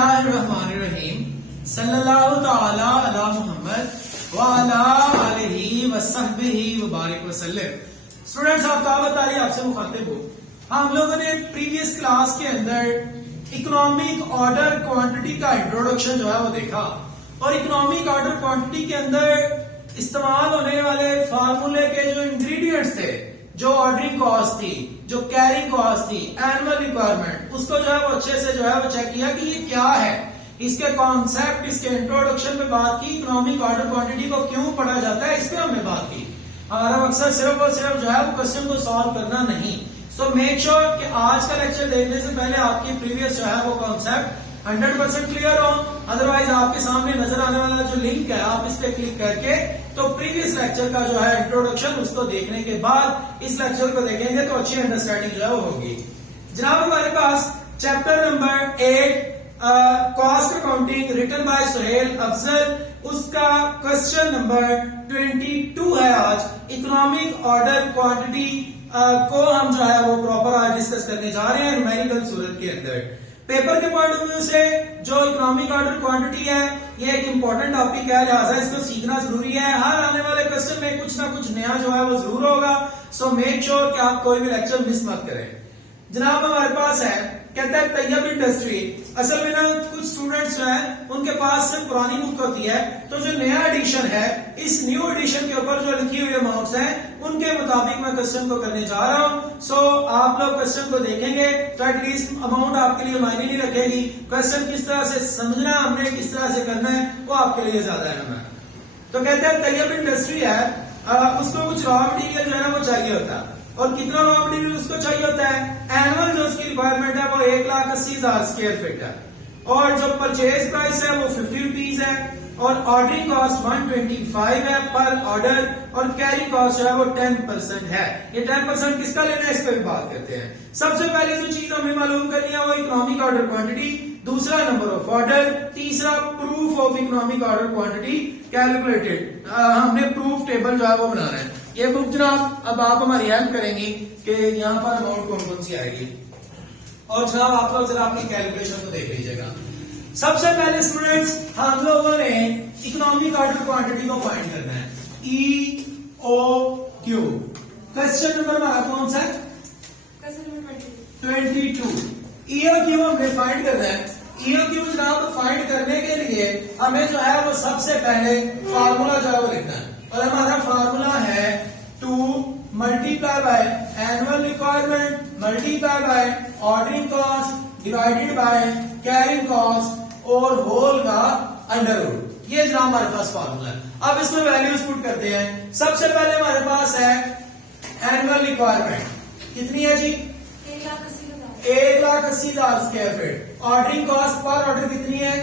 बिस्मिल्लाहिर्रहमानिर्रहीम सल्लल्लाहु तआला अला मुहम्मद व अला आलिहि व सहबिहि व बारिक वसल्लम। स्टूडेंट्स, आफ्ताब ताली आपसे मुखातिब हूं। हम लोगों ने प्रीवियस क्लास के अंदर इकोनॉमिक ऑर्डर क्वांटिटी का इंट्रोडक्शन जो है वो देखा, और इकोनॉमिक ऑर्डर क्वांटिटी के अंदर इस्तेमाल होने वाले फार्मूले के जो इंग्रेडिएंट्स थे, जो ऑर्डरिंग कॉस्ट थी, जो कैरिंग कॉस्ट थी, एनुअल रिक्वायरमेंट, उसको जो है वो अच्छे से जो है वो चेक किया कि ये क्या है, इसके कॉन्सेप्ट, इसके इंट्रोडक्शन पे बात की। इकोनॉमिक ऑर्डर क्वांटिटी को क्यों पढ़ा जाता है, इस पे हमने बात की। हमारा मकसद सिर्फ और सिर्फ जो है वो क्वेश्चन को सॉल्व करना नहीं। सो मेक श्योर कि आज का लेक्चर देखने से पहले आपकी प्रीवियस जो है वो कॉन्सेप्ट 100% क्लियर हो। अदरवाइज आपके सामने नजर आने वाला जो लिंक है, आप इस पे क्लिक करके तो प्रीवियस लेक्चर का जो है इंट्रोडक्शन, उसको देखने के बाद इस लेक्चर को देखेंगे तो अच्छी अंडरस्टैंडिंग जो है वो होगी। जनाब, हमारे पास chapter number 8 cost accounting written by Suhail Afzal, उसका क्वेश्चन नंबर 22 है। आज इकोनॉमिक ऑर्डर क्वांटिटी को हम जो है वो प्रॉपर आज डिस्कस करने जा रहे हैं न्यूमेरिकल सूरत के अंदर। पेपर के पॉइंट ऑफ व्यू से जो इकोनॉमिक ऑर्डर क्वांटिटी है, ये एक इंपॉर्टेंट टॉपिक है, लिहाजा इसको सीखना जरूरी है। हर आने वाले क्वेश्चन में कुछ ना कुछ नया जो है वो जरूर होगा। सो मेक श्योर कि आप कोई भी लेक्चर मिस मत करें। जनाब, हमारे पास है, कहता है तैयब इंडस्ट्री। असल में ना कुछ स्टूडेंट्स जो हैं उनके पास सिर्फ पुरानी बुक होती है, तो जो नया एडिशन है, इस न्यू एडिशन के ऊपर जो लिखी हुई अमाउंट्स हैं उनके मुताबिक मैं क्वेश्चन को करने जा रहा हूं। सो आप लोग क्वेश्चन को देखेंगे तो एटलीस्ट अमाउंट आपके लिए मायने नहीं रखेगी। क्वेश्चन किस तरह से समझना है हमने, किस तरह से करना है, वो आपके लिए ज्यादा अहम है। तो कहते हैं तैयब इंडस्ट्री है, उसको कुछ रॉ मटीरियल जो है ना वो चाहिए होता है, और कितना रॉ मटीरियल उसको चाहिए होता है, एनुअल जो उसकी रिक्वायरमेंट है वो 1,80,000 स्क्वायर फीट है, और जो परचेज प्राइस है वो 50 रुपीज है, और ऑर्डरिंग कॉस्ट 125 है पर ऑर्डर, और कैरी कॉस्ट जो है वो 10% है। ये 10% किसका लेना है, इस पर भी बात करते हैं। सबसे पहले जो चीज हमें मालूम करनी है वो इकोनॉमिक ऑर्डर क्वांटिटी, दूसरा नंबर ऑफ ऑर्डर, तीसरा proof of economic order quantity calculated. हमने प्रूफ टेबल जो है वो बनाना है। ये बुक जनाब अब आप हमारी हेल्प करेंगी कि यहाँ पर अमाउंट कौन कौन सी आएगी, और जनाब आप लोग जरा अपनी कैलकुलेशन को देख लीजिएगा। सबसे पहले स्टूडेंट्स, हम लोगों ने इकोनॉमिक ऑर्डर क्वांटिटी को फाइंड करना है, EOQ। क्वेश्चन नंबर हमारा कौन सा है, 22। EOQ हमने फाइंड करना है। EOQ जनाब फाइंड करने के लिए हमें जो है वो सबसे पहले फार्मूला जो है वो लिखना है, और हमारा फार्मूला है 2 multiply by annual requirement multiply by ordering cost divided by carrying cost और होल का अंडर रूट। ये जनाब हमारे पास फार्मूला है। अब इसमें वैल्यूज पुट करते हैं। सबसे पहले हमारे पास है एनुअल रिक्वायरमेंट, कितनी है जी, 1,80,000 square feet. Ordering cost per order कितनी है,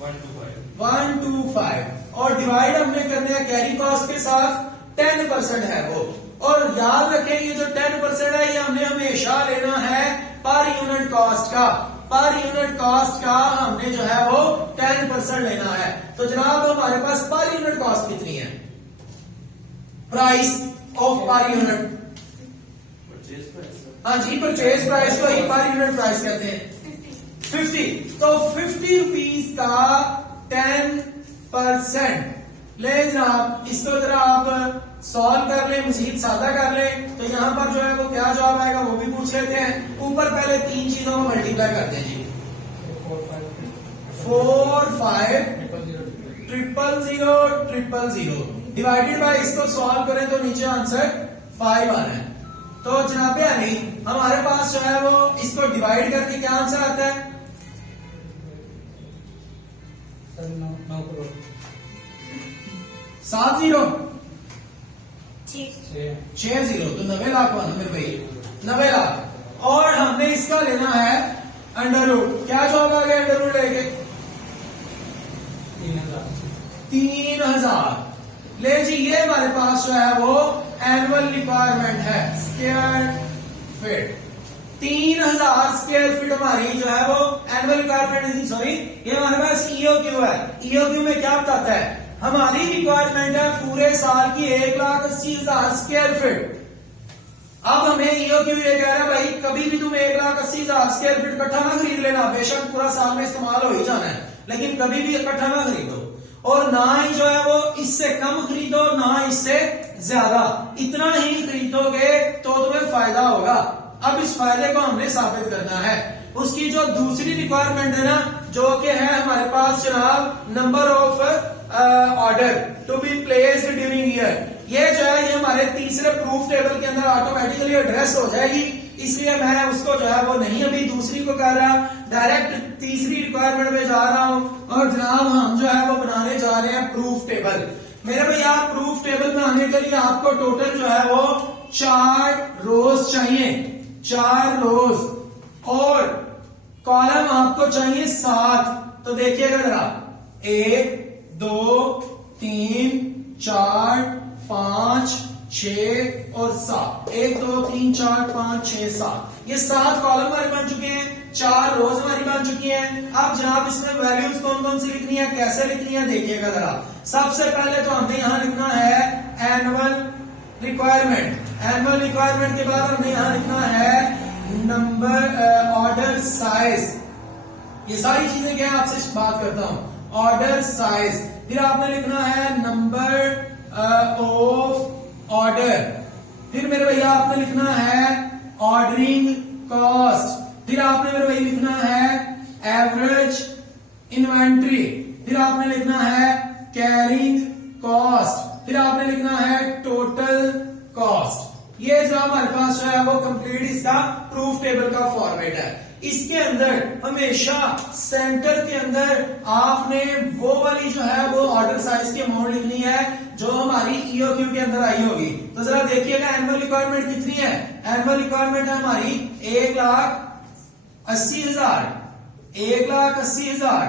125, और डिवाइड हमने करने हैं कैरी कॉस्ट के साथ, 10% है वो। और याद रखें ये जो 10% है ये हमने हमेशा लेना है पर यूनिट कॉस्ट का, पर यूनिट कॉस्ट का हमने जो है वो 10% लेना है। तो जनाब हमारे पास पर यूनिट कॉस्ट कितनी है, प्राइस ऑफ पर यूनिट, हाँ जी, परचेज प्राइस को ही पर यूनिट प्राइस कहते हैं, 50। तो 50 रुपीज का 10% ले जनाब, इसको जरा आप सॉल्व कर लें, मजीद सादा कर लें, तो यहां पर जो है वो क्या जवाब आएगा वो भी पूछ लेते हैं। ऊपर पहले 3 चीजों को मल्टीप्लाई करते हैं जी, 4 5 000 डिवाइडेड बाय, इसको सॉल्व करें तो नीचे आंसर 5 आना है। तो जनाबे अली हमारे पास जो है वो इसको डिवाइड करके क्या आंसर आता है, 7 0 6 0, तो 90 लाख बना मेरे भाई, 90 लाख। और हमने इसका लेना है अंडर रूट। क्या जवाब आ गया अंडर रूट लेके, 3,000। ले जी, ये हमारे पास जो है वो एनुअल रिक्वायरमेंट है स्क्वायर फीट। 3,000 स्क्वायर फीट हमारी जो है वो एनुअल रिक्वायरमेंट, सॉरी ये हमारे पास EOQ है। EOQ में क्या बताता है, हमारी रिक्वायरमेंट है पूरे साल की 1,80,000 स्क्वायर फीट। अब हमें ईओक्यू ये कह रहा है भाई कभी भी तुम 1,80,000 स्क्वायर फीट इकट्ठा ना खरीद लेना, बेशक पूरा साल में इस्तेमाल हो ही जाना है, लेकिन कभी भी इकट्ठा ना खरीदो, और ना ही जो है वो इससे कम खरीदो ना इससे ज्यादा, इतना ही खरीदोगे तो तुम्हें फायदा होगा। अब इस फायदे को हमने साबित करना है। उसकी जो दूसरी रिक्वायरमेंट है ना, जो कि है हमारे पास जनाब number of order to be placed during year, ये जो है ये हमारे तीसरे प्रूफ टेबल के अंदर ऑटोमेटिकली एड्रेस हो जाएगी, इसलिए मैं उसको जो है वो नहीं अभी दूसरी को कर रहा, डायरेक्ट तीसरी रिक्वायरमेंट में जा रहा हूं। और जनाब हम जो है वो बनाने जा रहे हैं प्रूफ टेबल। मेरे भैया प्रूफ टेबल बनाने के लिए आपको टोटल जो है वो 4 रोज चाहिए, 4 रोज, और कॉलम आपको चाहिए 7। तो देखिएगा जरा, 1 2 3 4 5 6 और 7, 1 2 3 4 5 6 7, ये 7 कॉलम हमारे बन चुके हैं, 4 रोज हमारी बन चुकी हैं। अब जनाब इसमें वैल्यूज कौन कौन सी लिखनी है, कैसे लिखनी है, देखिएगा जरा। सबसे पहले तो हमें यहां लिखना है एनुअल रिक्वायरमेंट, एनुअल रिक्वायरमेंट के बाद हमने यहां लिखना है नंबर ऑर्डर साइज, ये सारी चीजें क्या आपसे बात करता हूं, ऑर्डर साइज, फिर आपने लिखना है नंबर ऑफ ऑर्डर, फिर मेरे भैया आपने लिखना है ऑर्डरिंग कॉस्ट, फिर आपने मेरे भैया लिखना है एवरेज इन्वेंट्री, फिर आपने लिखना है कैरिंग कॉस्ट, फिर आपने लिखना है टोटल कॉस्ट। ये जो हमारे पास जो है वो कंप्लीट इसका प्रूफ टेबल का फॉर्मेट है। इसके अंदर हमेशा सेंटर के अंदर आपने वो वाली जो है वो ऑर्डर साइज की अमाउंट लिखनी है जो हमारी ईओक्यू के अंदर आई होगी। तो जरा देखिएगा एनुअल रिक्वायरमेंट कितनी है, एनुअल रिक्वायरमेंट है हमारी 1,80,000, 1,80,000,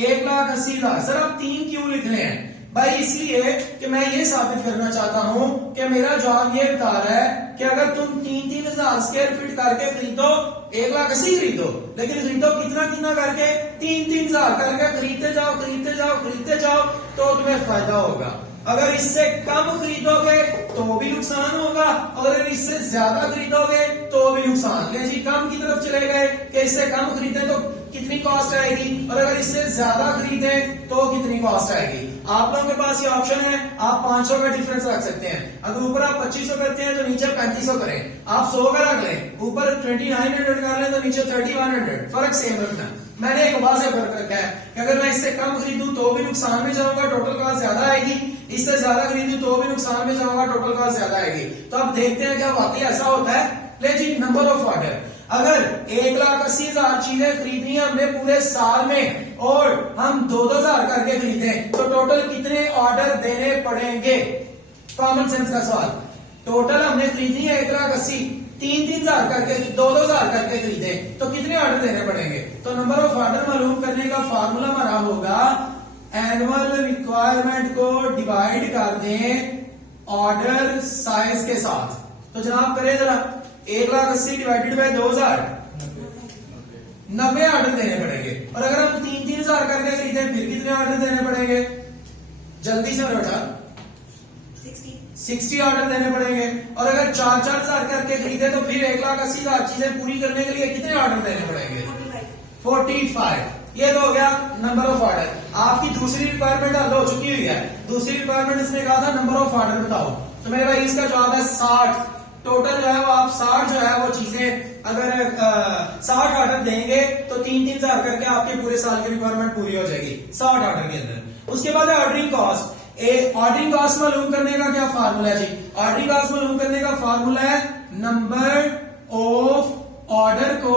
1,80,000। सर आप 3 क्यों लिख रहे हैं भाई? इसलिए कि मैं ये साबित करना चाहता हूं कि मेरा जवाब ये बता रहा है कि अगर तुम 3,000 स्क्वायर फीट करके खरीदो, 1,80,000 खरीदो, लेकिन खरीदो कितना कितना करके, 3,000 करके खरीदते जाओ खरीदते जाओ खरीदते जाओ, तो तुम्हें फायदा होगा। अगर इससे कम खरीदोगे तो भी नुकसान होगा, और अगर इससे ज्यादा खरीदोगे तो भी नुकसान। ले जी कम की तरफ चले गए कि इससे कम खरीदे तो कितनी कॉस्ट आएगी, और अगर इससे ज्यादा खरीदे तो कितनी कॉस्ट आएगी। आप लोगों के पास ये ऑप्शन है, आप 500 का डिफरेंस रख सकते हैं। अगर ऊपर आप 2500 करते हैं तो नीचे 3500 करें, आप 100 का रख लें, ऊपर 2900 कर लें तो नीचे 3100, फर्क सेम रखना। मैंने एक वाज़ेह फर्क रखा है कि अगर मैं इससे कम खरीदूं तो भी नुकसान में जाऊंगा, टोटल कॉस्ट ज्यादा आएगी, इससे ज्यादा खरीदूं तो भी नुकसान में जाऊंगा, टोटल कॉस्ट ज्यादा आएगी। तो अब देखते हैं क्या वाकई ऐसा होता है। ले जी नंबर ऑफ ऑर्डर, अगर 1,80,000 चीजें खरीदनी है हमने पूरे साल में और हम 2,000 करके खरीदे तो टोटल कितने ऑर्डर देने पड़ेंगे? कॉमन सेंस का सवाल। टोटल हमने खरीदनी है 1,80,000, 3,000 करके 2,000 करके खरीदे तो कितने ऑर्डर देने पड़ेंगे? तो नंबर ऑफ ऑर्डर मालूम करने का फार्मूला हमारा होगा एनुअल रिक्वायरमेंट को डिवाइड कर दें ऑर्डर साइज के साथ। तो जनाब करें जरा, 1,80,000 डिवाइडेड बाय 2,000, 90 ऑर्डर देने पड़ेंगे। और अगर हम 3,000 करके खरीदे फिर कितने ऑर्डर देने पड़ेंगे? जल्दी से बेटा 60 ऑर्डर देने पड़ेंगे। और अगर 4,000 करके खरीदे तो फिर 1,80,000 चीजें पूरी करने के लिए कितने ऑर्डर देने पड़ेंगे? 45। ये तो हो गया नंबर ऑफ ऑर्डर। आपकी दूसरी रिक्वायरमेंट हल हो चुकी हुई है। दूसरी रिक्वायरमेंट इसने कहा था नंबर ऑफ ऑर्डर बताओ, तो मेरे भाई इसका जवाब है 60। टोटल जो है वो आप 60 जो है वो चीजें अगर 60 ऑर्डर देंगे तो 3,000 करके आपके पूरे साल की रिक्वायरमेंट पूरी हो जाएगी 60 ऑर्डर के अंदर। उसके बाद है ऑर्डरिंग कॉस्ट। ऑर्डरिंग कॉस्ट मालूम करने का क्या फार्मूला है जी? ऑर्डरिंग कॉस्ट मालूम करने का फार्मूला है नंबर ऑफ ऑर्डर को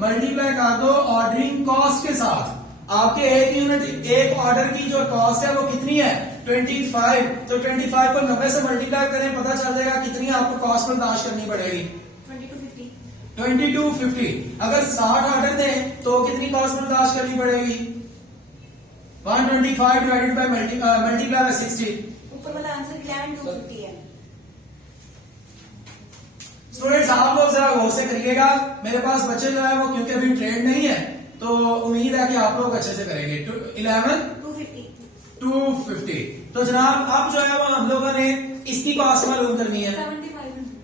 मल्टीप्लाई कर दो ऑर्डरिंग कॉस्ट के साथ। आपके एक यूनिट एक ऑर्डर की जो कॉस्ट है वो कितनी है? 25। तो 25 को 90 से मल्टीप्लाई करें, पता चल जाएगा कितनी आपको कॉस्ट बर्दाश्त करनी पड़ेगी। 2250। अगर 60 ऑर्डर दें तो कितनी कॉस्ट बर्दाश्त करनी पड़ेगी? 125 डिवाइडेड बाय मल्टीप्लाई बाय 60। ऊपर वाला आंसर 11,250 है। स्टूडेंट्स आप लोग जरा गौर से करिएगा, मेरे पास बच्चे जो है वो क्योंकि अभी ट्रेंड नहीं है तो उम्मीद है कि आप लोग अच्छे से करेंगे। 11,250। तो जनाब अब जो है वो हम लोगों ने इसकी कॉस्ट मालूम करनी है।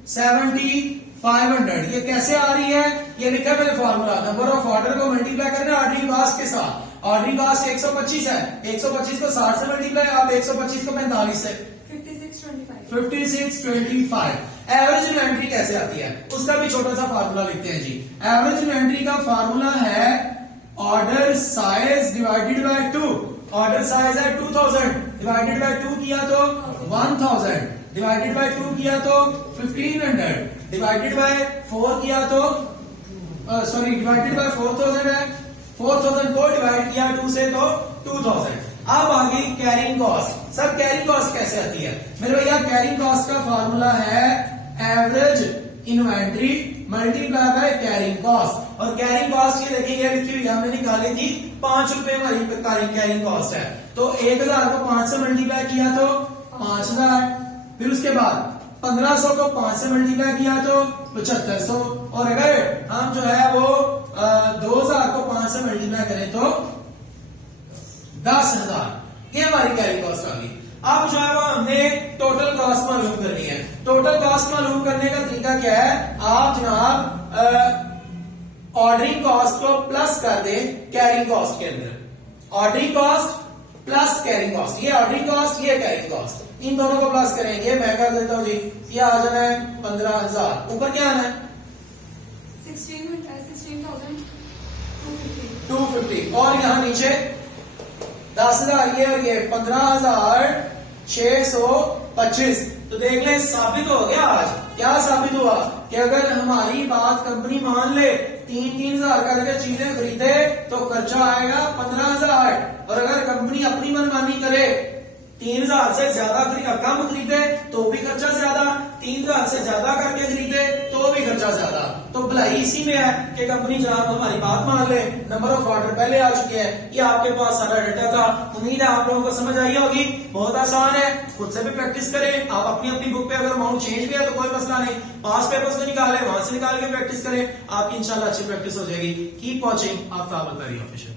7500। ये कैसे आ रही है? ये लिखा है मैंने फॉर्मूला, नंबर ऑफ ऑर्डर को मल्टीप्लाई करना ऑर्डरिंग कॉस्ट के साथ। ऑर्डरिंग कॉस्ट 125 है, 125 को 60 से मल्टीप्लाई, अब 125 को 45 से 5625। एवरेज इन्वेंट्री कैसे आती है उसका भी छोटा सा फार्मूला लिखते हैं जी। एवरेज इन्वेंट्री का फार्मूला है order size divided by 2। Order size है 2000, डिवाइडेड बाय 2 किया तो 1000, डिवाइडेड बाय 2 किया तो 1500, डिवाइडेड बाय 4 किया तो सॉरी डिवाइडेड बाय 4000 है, 4000 को डिवाइड किया 2 से तो 2000। अब आ गई carrying cost. Sir carrying cost कैसे आती है मेरे भैया? कैरिंग कॉस्ट का फार्मूला है average inventory multiply by carrying cost. और कैरिंग कॉस्ट ये देखिए ये लिखी हुई हमने निकाली थी 5 रुपए हमारी कैरिंग कॉस्ट है। तो 1000 को 5 से मल्टीप्लाई किया तो 5000, फिर उसके बाद 1500 को 5 से मल्टीप्लाई किया तो 7500, और अगर हम जो है वो 2000 को 5 से मल्टीप्लाई करें तो 10,000। ये हमारी कैरिंग कॉस्ट आ गई। अब जो है वो हमने टोटल कॉस्ट मालूम करनी है। टोटल कॉस्ट मालूम करने का तरीका क्या है? आप जनाब ऑर्डरिंग कॉस्ट को प्लस कर दें कैरिंग कॉस्ट के अंदर। Ordering cost plus carrying cost, ये ऑर्डरिंग कॉस्ट ये कैरिंग कॉस्ट, इन दोनों को प्लस करेंगे। मैं कर देता हूं जी, ये आ जाना है 15,000, ऊपर क्या आना है 250, और यहां नीचे 10,000 ये और ये 15,625। तो देख लें साबित हो गया आज। क्या साबित हुआ कि अगर हमारी बात कंपनी मान ले 3,000 करके चीजें खरीदे तो खर्चा आएगा 15,000, और अगर कंपनी अपनी मनमानी करे 3,000 से ज्यादा कम खरीदे तो भी खर्चा ज्यादा, 3,000 से ज्यादा करके खरीदे तो भी खर्चा ज्यादा। तो भलाई इसी में है कि कंपनी जनाब हमारी बात मान ले, नंबर ऑफ ऑर्डर पहले आ चुके हैं, ये आपके पास सारा डाटा था। उम्मीद है आप लोगों को समझ आई होगी। बहुत आसान है, खुद से भी प्रैक्टिस करें। आप अपनी अपनी बुक पे अगर अमाउंट चेंज भी है तो कोई मसला नहीं, पास पेपर्स में निकालें, वहां से निकाल के प्रैक्टिस करें, आपकी इंशाल्लाह अच्छी प्रैक्टिस हो जाएगी। कीप वॉचिंग आफ्ताब अल बारी ऑफिशियल।